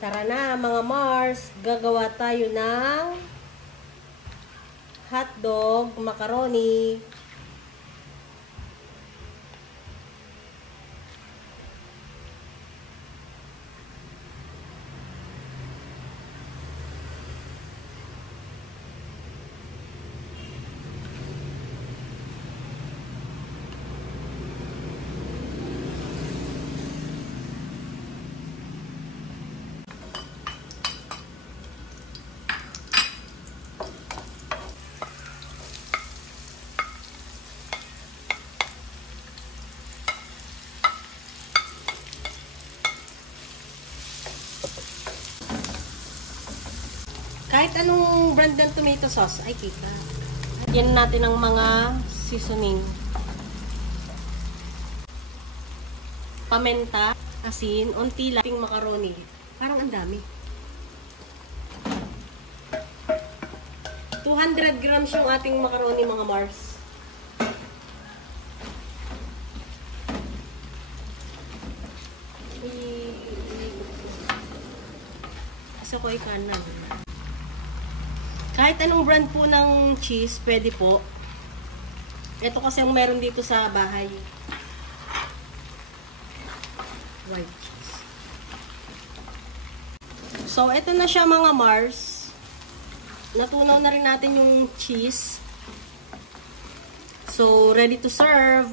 Tara na mga Mars, gagawa tayo ng hotdog, macaroni. Kahit anong brand ng tomato sauce, ay kita. Yan natin ang mga seasoning. Pamenta, asin, unti lang, macaroni. Parang ang dami. 200 grams yung ating macaroni mga Mars. Isa ko ay kanan. Kahit anong brand po ng cheese, pwede po. Ito kasi yung meron dito sa bahay. White cheese. So, ito na siya mga Mars. Natunaw na rin natin yung cheese. So, ready to serve.